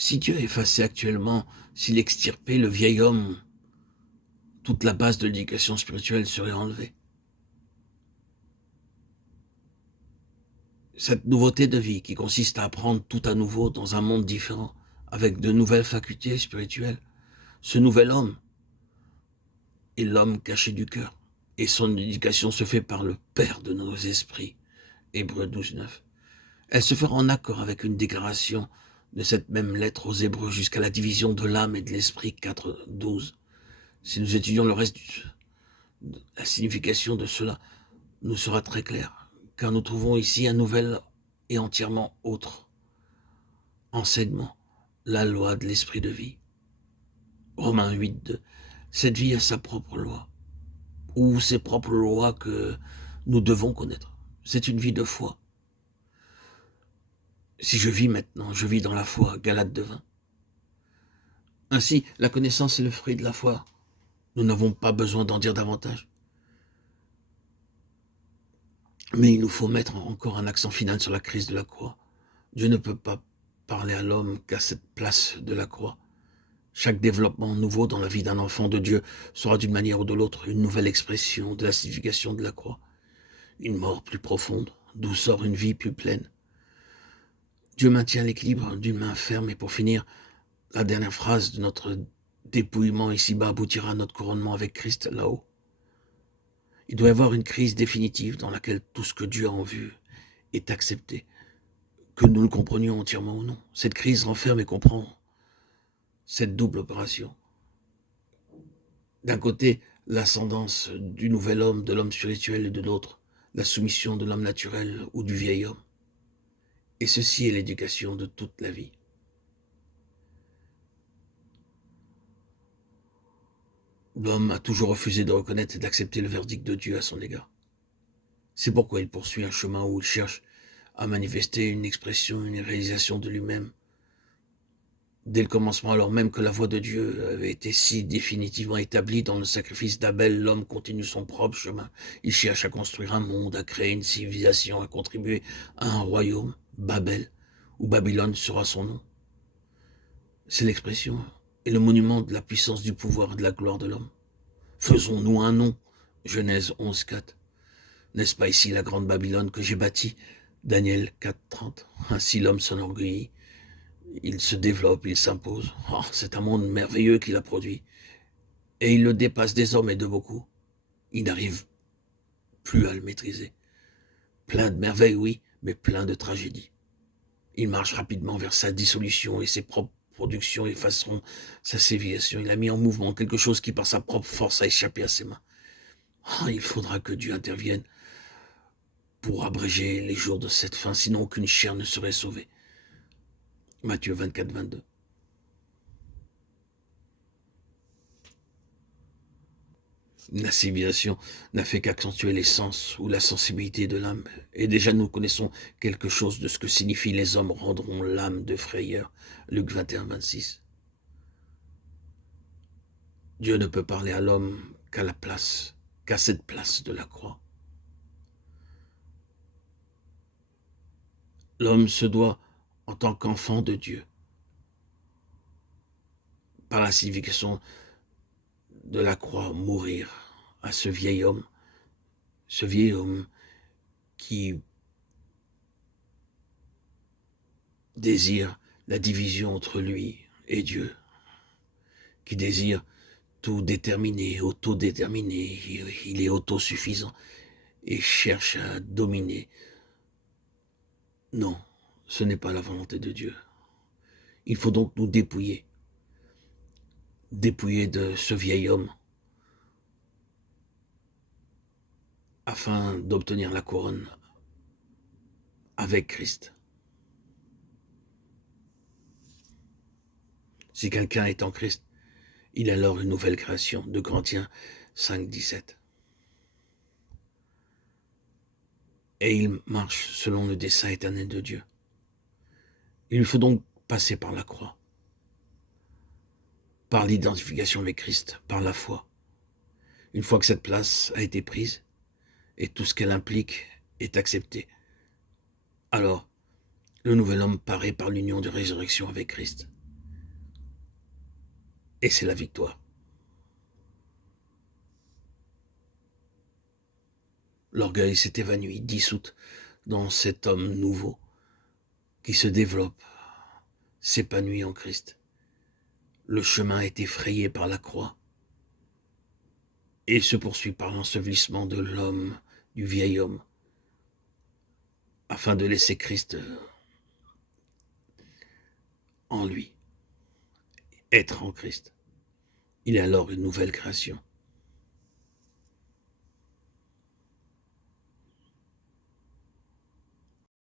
Si Dieu effaçait actuellement, s'il extirpait le vieil homme, toute la base de l'éducation spirituelle serait enlevée. Cette nouveauté de vie qui consiste à apprendre tout à nouveau dans un monde différent, avec de nouvelles facultés spirituelles, ce nouvel homme est l'homme caché du cœur. Et son éducation se fait par le Père de nos esprits. Hébreux 12:9. Elle se fera en accord avec une déclaration de cette même lettre aux Hébreux jusqu'à la division de l'âme et de l'esprit 4:12. Si nous étudions le reste de la signification de cela, nous sera très clair, car nous trouvons ici un nouvel et entièrement autre enseignement, la loi de l'esprit de vie. Romains 8:2. Cette vie a sa propre loi, ou ses propres lois que nous devons connaître. C'est une vie de foi. Si je vis maintenant, je vis dans la foi, Galates 2:20. Ainsi, la connaissance est le fruit de la foi. Nous n'avons pas besoin d'en dire davantage. Mais il nous faut mettre encore un accent final sur la crise de la croix. Dieu ne peut pas parler à l'homme qu'à cette place de la croix. Chaque développement nouveau dans la vie d'un enfant de Dieu sera d'une manière ou de l'autre une nouvelle expression de la signification de la croix. Une mort plus profonde, d'où sort une vie plus pleine. Dieu maintient l'équilibre d'une main ferme et pour finir, la dernière phrase de notre dépouillement ici-bas aboutira à notre couronnement avec Christ là-haut. Il doit y avoir une crise définitive dans laquelle tout ce que Dieu a en vue est accepté, que nous le comprenions entièrement ou non. Cette crise renferme et comprend cette double opération. D'un côté, l'ascendance du nouvel homme, de l'homme spirituel, et de l'autre, la soumission de l'homme naturel ou du vieil homme. Et ceci est l'éducation de toute la vie. L'homme a toujours refusé de reconnaître et d'accepter le verdict de Dieu à son égard. C'est pourquoi il poursuit un chemin où il cherche à manifester une expression, une réalisation de lui-même. Dès le commencement, alors même que la voie de Dieu avait été si définitivement établie dans le sacrifice d'Abel, l'homme continue son propre chemin. Il cherche à construire un monde, à créer une civilisation, à contribuer à un royaume, Babel, où Babylone sera son nom. C'est l'expression et le monument de la puissance du pouvoir et de la gloire de l'homme. Faisons-nous un nom, Genèse 11:4. N'est-ce pas ici la grande Babylone que j'ai bâtie, Daniel 4:30. Ainsi l'homme s'enorgueillit. Il se développe, il s'impose. Oh, c'est un monde merveilleux qu'il a produit. Et il le dépasse désormais de beaucoup. Il n'arrive plus à le maîtriser. Plein de merveilles, oui, mais plein de tragédies. Il marche rapidement vers sa dissolution et ses propres productions effaceront sa civilisation. Il a mis en mouvement quelque chose qui, par sa propre force, a échappé à ses mains. Oh, il faudra que Dieu intervienne pour abréger les jours de cette fin, sinon aucune chair ne serait sauvée. Matthieu 24:22. La civilisation n'a fait qu'accentuer les sens ou la sensibilité de l'âme. Et déjà nous connaissons quelque chose de ce que signifie les hommes rendront l'âme de frayeur. Luc 21:26. Dieu ne peut parler à l'homme qu'à cette place de la croix. L'homme se doit, en tant qu'enfant de Dieu, par la signification de la croix, mourir à ce vieil homme qui désire la division entre lui et Dieu, qui désire tout déterminé, autodéterminé, il est autosuffisant et cherche à dominer. Non, ce n'est pas la volonté de Dieu. Il faut donc nous dépouiller de ce vieil homme afin d'obtenir la couronne avec Christ. Si quelqu'un est en Christ, il est alors une nouvelle création. 2 Corinthiens 5:17. Et il marche selon le dessein éternel de Dieu. Il lui faut donc passer par la croix, par l'identification avec Christ, par la foi. Une fois que cette place a été prise et tout ce qu'elle implique est accepté, alors le nouvel homme paraît par l'union de résurrection avec Christ. Et c'est la victoire. L'orgueil s'est évanoui, dissoute dans cet homme nouveau qui se développe, s'épanouit en Christ. Le chemin est effrayé par la croix et se poursuit par l'ensevelissement de l'homme, du vieil homme, afin de laisser Christ en lui, être en Christ. Il est alors une nouvelle création.